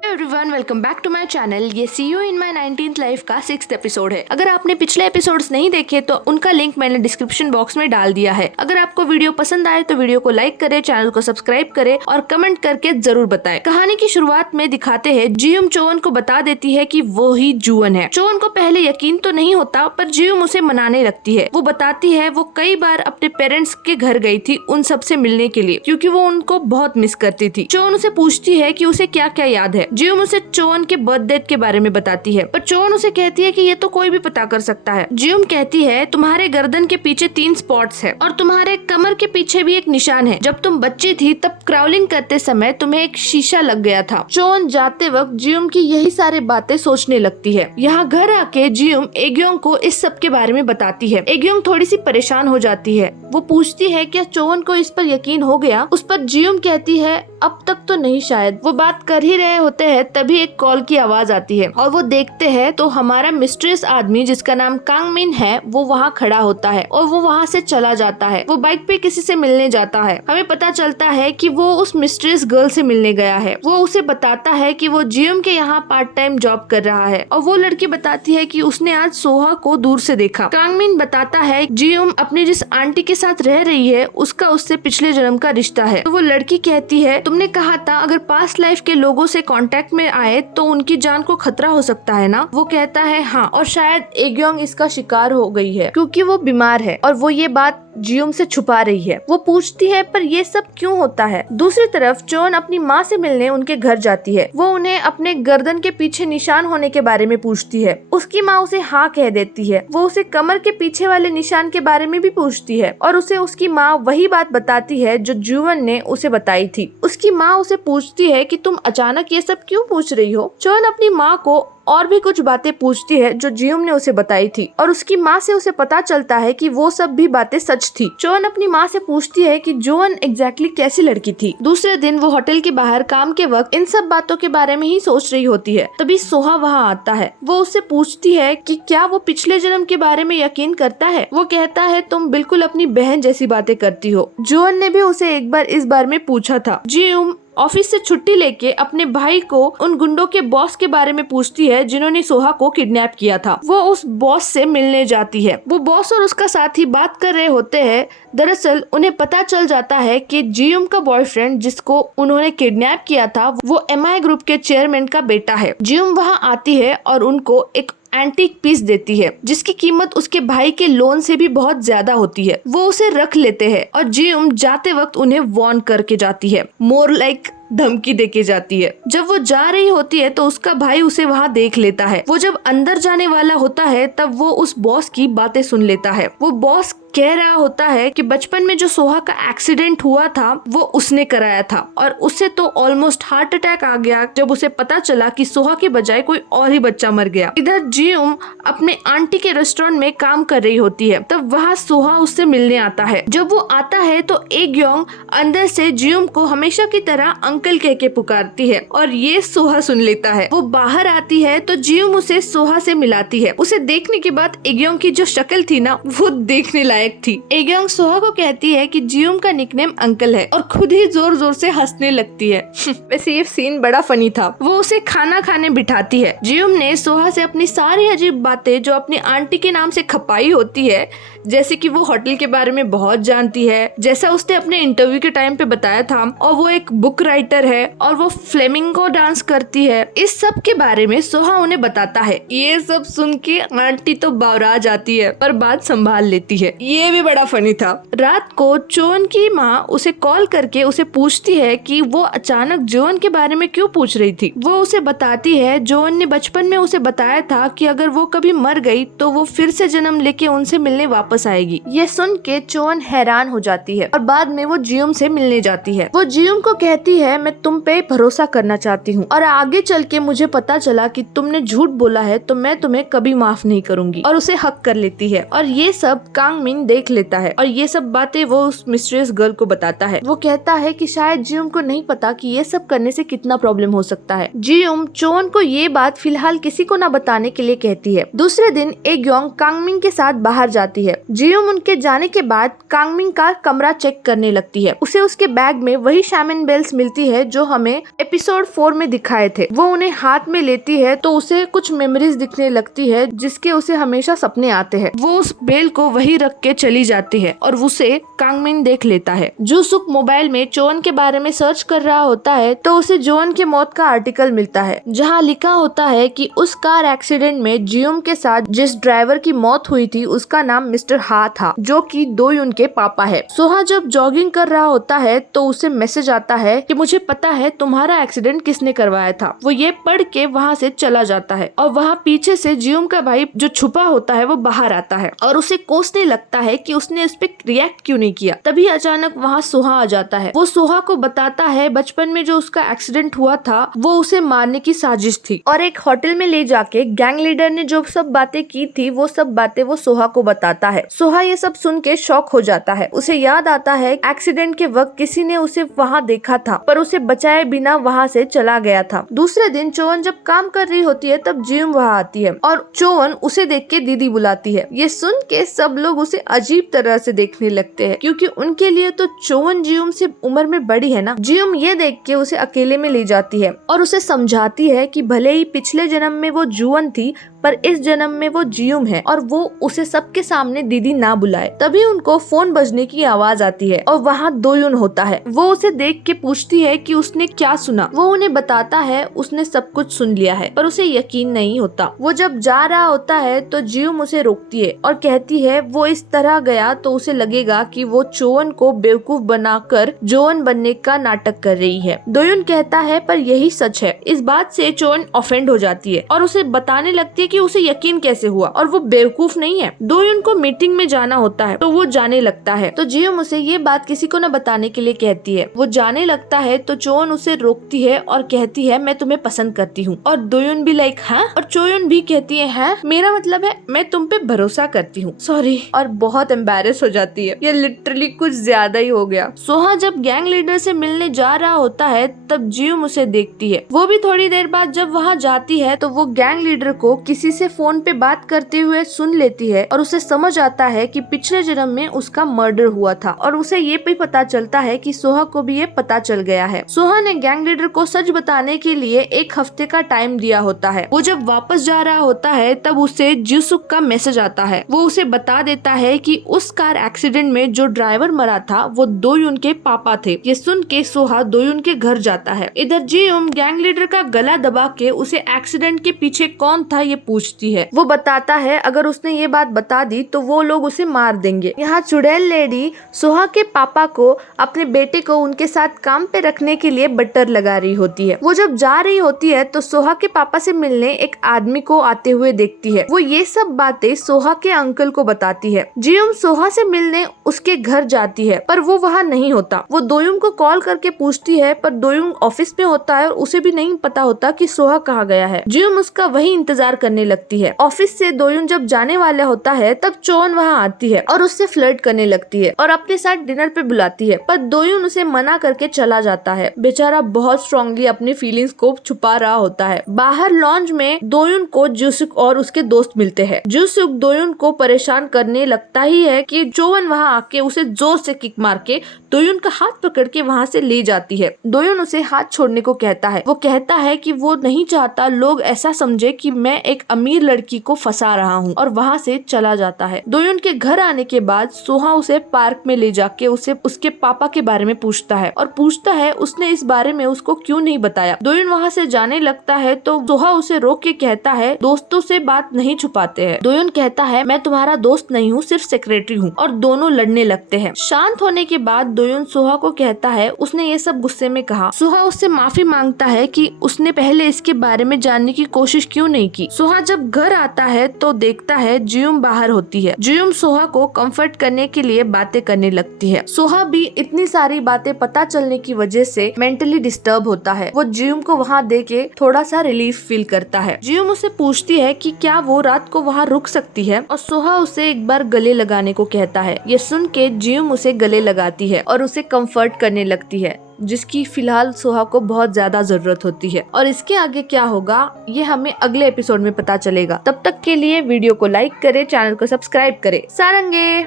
Everyone, welcome back to my channel. ये see you in my 19th life का 6th episode है। अगर आपने पिछले एपिसोड्स नहीं देखे तो उनका लिंक मैंने डिस्क्रिप्शन बॉक्स में डाल दिया है। अगर आपको वीडियो पसंद आए तो वीडियो को लाइक करें, चैनल को सब्सक्राइब करें और कमेंट करके जरूर बताएं। कहानी की शुरुआत में दिखाते हैं जियुम चोवन को बता देती है कि वो ही जुवन है। चोवन को पहले यकीन तो नहीं होता, पर जियुम उसे मनाने लगती है। वो बताती है वो कई बार अपने पेरेंट्स के घर गई थी उन सबसे मिलने के लिए, क्योंकि वो उनको बहुत मिस करती थी। चोवन उसे पूछती है कि उसे क्या क्या याद है। जियुम उसे चोवन के बर्थ डेट के बारे में बताती है, पर चोवन उसे कहती है कि ये तो कोई भी पता कर सकता है। जियुम कहती है तुम्हारे गर्दन के पीछे 3 स्पॉट्स है और तुम्हारे कमर के पीछे भी एक निशान है। जब तुम बच्ची थी तब क्राउलिंग करते समय तुम्हें एक शीशा लग गया था। चोवन जाते वक्त जियुम की यही सारी बातें सोचने लगती है। यहाँ घर आके जियुम एग्योंग को इस सब के बारे में बताती है। एग्योंग थोड़ी सी परेशान हो जाती है। वो पूछती है क्या चोवन को इस पर यकीन हो गया। उस पर जियुम कहती है अब तक तो नहीं, शायद। वो बात कर ही रहे होते हैं तभी एक कॉल की आवाज आती है और वो देखते हैं तो हमारा मिस्ट्रेस आदमी जिसका नाम कांगमिन है वो वहाँ खड़ा होता है और वो वहाँ से चला जाता है। वो बाइक पे किसी से मिलने जाता है। हमें पता चलता है कि वो उस मिस्ट्रेस गर्ल से मिलने गया है। वो उसे बताता है कि वो जियुम के यहाँ पार्ट टाइम जॉब कर रहा है और वो लड़की बताती है कि उसने आज सोहा को दूर से देखा। कांगमिन बताता है जियुम अपनी जिस आंटी के साथ रह रही है उसका उससे पिछले जन्म का रिश्ता है। तो वो लड़की कहती है तुमने कहा था अगर पास्ट लाइफ के लोगों से कांटेक्ट में आए तो उनकी जान को खतरा हो सकता है ना। वो कहता है हाँ, और शायद एग्योंग इसका शिकार हो गई है क्योंकि वो बीमार है और वो ये बात जियुम से छुपा रही है। वो पूछती है पर ये सब क्यों होता है। दूसरी तरफ चोवन अपनी माँ से मिलने उनके घर जाती है। वो उन्हें अपने गर्दन के पीछे निशान होने के बारे में पूछती है। उसकी माँ उसे हाँ कह देती है। वो उसे कमर के पीछे वाले निशान के बारे में भी पूछती है और उसे उसकी माँ वही बात बताती है जो जुवन ने उसे बताई थी। उसकी माँ उसे पूछती है कि तुम अचानक ये सब क्यों पूछ रही हो। चोवन अपनी माँ को और भी कुछ बातें पूछती है जो जियुम ने उसे बताई थी और उसकी माँ से उसे पता चलता है कि वो सब भी बातें सच थी। चोवन अपनी माँ से पूछती है कि जोवन एग्जैक्टली कैसी लड़की थी। दूसरे दिन वो होटल के बाहर काम के वक्त इन सब बातों के बारे में ही सोच रही होती है। तभी सोहा वहाँ आता है। वो उससे पूछती है कि क्या वो पिछले जन्म के बारे में यकीन करता है। वो कहता है तुम बिल्कुल अपनी बहन जैसी बातें करती हो। जोवन ने भी उसे एक बार इस बारे में पूछा था। जियुम ऑफिस से छुट्टी लेके अपने भाई को उन गुंडों के बॉस के बारे में पूछती है जिन्होंने सोहा को किडनैप किया था। वो उस बॉस से मिलने जाती है। वो बॉस और उसका साथी बात कर रहे होते हैं। दरअसल उन्हें पता चल जाता है कि जियुम का बॉयफ्रेंड जिसको उन्होंने किडनैप किया था वो MI ग्रुप के चेयरमैन का बेटा है। जियुम वहाँ आती है और उनको एक एंटीक पीस देती है जिसकी कीमत उसके भाई के लोन से भी बहुत ज्यादा होती है। वो उसे रख लेते हैं और जियुम जाते वक्त उन्हें वार्न करके जाती है, मोर लाइक धमकी देके जाती है। जब वो जा रही होती है तो उसका भाई उसे वहाँ देख लेता है। वो जब अंदर जाने वाला होता है तब वो उस बॉस की बातें सुन लेता है। वो बॉस कह रहा होता है कि बचपन में जो सोहा का एक्सीडेंट हुआ था वो उसने कराया था और उसे तो ऑलमोस्ट हार्ट अटैक आ गया जब उसे पता चला कि सोहा के बजाय कोई और ही बच्चा मर गया। इधर जियुम अपने आंटी के रेस्टोरेंट में काम कर रही होती है। तब वहाँ सोहा उससे मिलने आता है। जब वो आता है तो एग्योंग अंदर से जियुम को हमेशा की तरह अंकल कह के पुकारती है और ये सोहा सुन लेता है। वो बाहर आती है तो जियुम उसे सोहा से मिलाती है। उसे देखने के बाद एग्योंग की जो शक्ल थी ना वो देखने लायक थी। एग्योंग सोहा को कहती है कि जियुम का निकनेम अंकल है और खुद ही जोर जोर से हंसने लगती है। वैसे ये सीन बड़ा फनी था। वो उसे खाना खाने बिठाती है। जियुम ने सोहा से अपनी सारी अजीब बातें जो अपनी आंटी के नाम से खपाई होती है, जैसे कि वो होटल के बारे में बहुत जानती है जैसा उसने अपने इंटरव्यू के टाइम पे बताया था, और वो एक बुक राइटर है और वो फ्लेमिंगो डांस करती है। इस सब के बारे में सोहा उन्हें बताता है। ये सब सुन के आंटी तो बावरा जाती है पर बात संभाल लेती है। ये भी बड़ा फनी था। रात को चोवन की माँ उसे कॉल करके उसे पूछती है कि वो अचानक जोवन के बारे में क्यों पूछ रही थी। वो उसे बताती है जोवन ने बचपन में उसे बताया था कि अगर वो कभी मर गई तो वो फिर से जन्म लेके उनसे मिलने वापस आएगी। ये सुन के चोवन हैरान हो जाती है और बाद में वो जियुम से मिलने जाती है। वो जियुम को कहती है मैं तुम पे भरोसा करना चाहती हूँ और आगे चल के मुझे पता चला कि तुमने झूठ बोला है तो मैं तुम्हें कभी माफ नहीं करूंगी, और उसे हक कर लेती है। और ये सब कांगमिन देख लेता है और ये सब बातें वो उस मिस्ट्रेस गर्ल को बताता है। वो कहता है कि शायद जियुम को नहीं पता कि ये सब करने से कितना प्रॉब्लम हो सकता है। जियुम चोवन को ये बात फिलहाल किसी को न बताने के लिए कहती है। दूसरे दिन एग्योंग कांगमिन के साथ बाहर जाती है। जियुम उनके जाने के बाद कांगमिन का कमरा चेक करने लगती है। उसे उसके बैग में वही शामिन बेल्स मिलती है जो हमें एपिसोड 4 में दिखाए थे। वो उन्हें हाथ में लेती है तो उसे कुछ मेमोरीज दिखने लगती है जिसके उसे हमेशा सपने आते हैं। वो उस बेल को वही रख के चली जाती है और उसे कांगमिन देख लेता है। जूसुक मोबाइल में चोवन के बारे में सर्च कर रहा होता है तो उसे जोन के मौत का आर्टिकल मिलता है जहाँ लिखा होता है कि उस कार एक्सीडेंट में जियोम के साथ जिस ड्राइवर की मौत हुई थी उसका नाम मिस्टर हा था, जो कि दोयुन के पापा है। सोहा जब जॉगिंग कर रहा होता है तो उसे मैसेज आता है कि मुझे पता है तुम्हारा एक्सीडेंट किसने करवाया था। वो ये पढ़ के वहाँ से चला जाता है और वहाँ पीछे से जियोम का भाई जो छुपा होता है वो बाहर आता है और उसे कोसने लगता है कि उसने इस पे रिएक्ट क्यों नहीं किया। तभी अचानक वहाँ सोहा आ जाता है। वो सोहा को बताता है बचपन में जो उसका एक्सीडेंट हुआ था वो उसे मारने की साजिश थी और एक होटल में ले जाके गैंग लीडर ने जो सब बातें की थी वो सब बातें वो सोहा को बताता है। सोहा ये सब सुन के शॉक हो जाता है। उसे याद आता है एक्सीडेंट के वक्त किसी ने उसे वहाँ देखा था पर उसे बचाए बिना वहाँ से चला गया था। दूसरे दिन चोवन जब काम कर रही होती है तब जियोम वहाँ आती है और चोवन उसे देख के दीदी बुलाती है। ये सुन के सब लोग उसे अजीब तरह से देखने लगते हैं क्योंकि उनके लिए तो चोवन जियोम से उम्र में बड़ी है ना। जियोम ये देख के उसे अकेले में ले जाती है और उसे समझाती है कि भले ही पिछले जन्म में वो जुवन थी पर इस जन्म में वो जियोम है और वो उसे सबके सामने दीदी ना बुलाए। तभी उनको फोन बजने की आवाज आती है और वहाँ दोयुन होता है। वो उसे देख के पूछती है कि उसने क्या सुना। वो उन्हें बताता है उसने सब कुछ सुन लिया है पर उसे यकीन नहीं होता। वो जब जा रहा होता है तो जियोम उसे रोकती है और कहती है वो इस तरह गया तो उसे लगेगा कि वो चोवन को बेवकूफ बनाकर जोवन बनने का नाटक कर रही है। दोयुन कहता है पर यही सच है। इस बात से चोवन ऑफेंड हो जाती है और उसे बताने लगती है कि उसे यकीन कैसे हुआ और वो बेवकूफ नहीं है। दोयुन को मीटिंग में जाना होता है तो वो जाने लगता है तो जियोम उसे ये बात किसी को न बताने के लिए कहती है। वो जाने लगता है तो चोवन उसे रोकती है और कहती है मैं तुम्हें पसंद करती हूँ और दोयुन भी लाइक हाँ और चोयुन भी कहती है मेरा मतलब है मैं तुम पे भरोसा करती हूँ, सॉरी, और बहुत एम्बैरेस हो जाती है। ये लिटरली कुछ ज्यादा ही हो गया। सोहा जब गैंग लीडर से मिलने जा रहा होता है तब जियोम उसे देखती है। वो भी थोड़ी देर बाद जब वहाँ जाती है तो वो गैंग लीडर को किसी से फोन पे बात करते हुए सुन लेती है और उसे समझ आता है कि पिछले जन्म में उसका मर्डर हुआ था और उसे ये भी पता चलता है कि सोहा को भी ये पता चल गया है। सोहा ने गैंग लीडर को सच बताने के लिए 1 हफ्ते का टाइम दिया होता है। वो जब वापस जा रहा होता है तब उसे जूसुक का मैसेज आता है। वो उसे बता देता है कि उस कार एक्सीडेंट में जो ड्राइवर मरा था वो दोयुन के पापा थे। ये सुन के सोहा दोयुन के घर जाता है। इधर जियोम गैंग लीडर का गला दबा के उसे एक्सीडेंट के पीछे कौन था ये पूछती है। वो बताता है अगर उसने ये बात बता दी तो वो लोग उसे मार देंगे। यहाँ चुड़ैल लेडी सोहा के पापा को अपने बेटे को उनके साथ काम पे रखने के लिए बटर लगा रही होती है। वो जब जा रही होती है तो सोहा के पापा से मिलने एक आदमी को आते हुए देखती है। वो ये सब बातें सोहा के अंकल को बताती है। जियोम सोहा से मिलने उसके घर जाती है पर वो वहाँ नहीं होता। वो दोयुम को कॉल करके पूछती है पर दोयुम ऑफिस में होता है और उसे भी नहीं पता होता कि सोहा कहाँ गया है। जियोम उसका वही इंतजार करने लगती है। ऑफिस से दोयुन जब जाने वाला होता है तब चोवन वहाँ आती है और उससे फ्लर्ट करने लगती है और अपने साथ डिनर पे बुलाती है पर दोयुन उसे मना करके चला जाता है। बेचारा बहुत स्ट्रांगली अपनी फीलिंग्स को छुपा रहा होता है। बाहर लॉन्ज में दोयुन को जूसुक और उसके दोस्त मिलते हैं। जूसुक दोयुन को परेशान करने लगता ही है कि चोवन वहाँ आके उसे जोर से किक मार के दोयुन का हाथ पकड़ के वहाँ से ले जाती है। दोयुन उसे हाथ छोड़ने को कहता है। वो कहता है कि वो नहीं चाहता लोग ऐसा समझे कि मैं एक अमीर लड़की को फंसा रहा हूँ और वहाँ से चला जाता है। दोयुन के घर आने के बाद सोहा उसे पार्क में ले जाके उसे उसके पापा के बारे में पूछता है और पूछता है उसने इस बारे में उसको क्यों नहीं बताया। दोयुन वहाँ से जाने लगता है तो सोहा उसे रोक के कहता है दोस्तों से बात नहीं छुपाते हैं। दोयुन कहता है मैं तुम्हारा दोस्त नहीं हूँ, सिर्फ सेक्रेटरी हूँ और दोनों लड़ने लगते हैं। शांत होने के बाद दोयुन सोहा को कहता है उसने ये सब गुस्से में कहा। सोहा उससे माफी मांगता है कि उसने पहले इसके बारे में जानने की कोशिश क्यों नहीं की। सोहा जब घर आता है तो देखता है जियोम बाहर होती है। जियोम सोहा को कंफर्ट करने के लिए बातें करने लगती है। सोहा भी इतनी सारी बातें पता चलने की वजह से मेंटली डिस्टर्ब होता है। वो जियोम को वहाँ देख के थोड़ा सा रिलीफ फील करता है। जियोम उसे पूछती है कि क्या वो रात को वहाँ रुक सकती है और सोहा उसे एक बार गले लगाने को कहता है। ये सुन के जियोम उसे गले लगाती है और उसे कंफर्ट करने लगती है जिसकी फिलहाल सोहा को बहुत ज्यादा जरूरत होती है। और इसके आगे क्या होगा ये हमें अगले एपिसोड में पता चलेगा। तब तक के लिए वीडियो को लाइक करें, चैनल को सब्सक्राइब करें। सारंगे।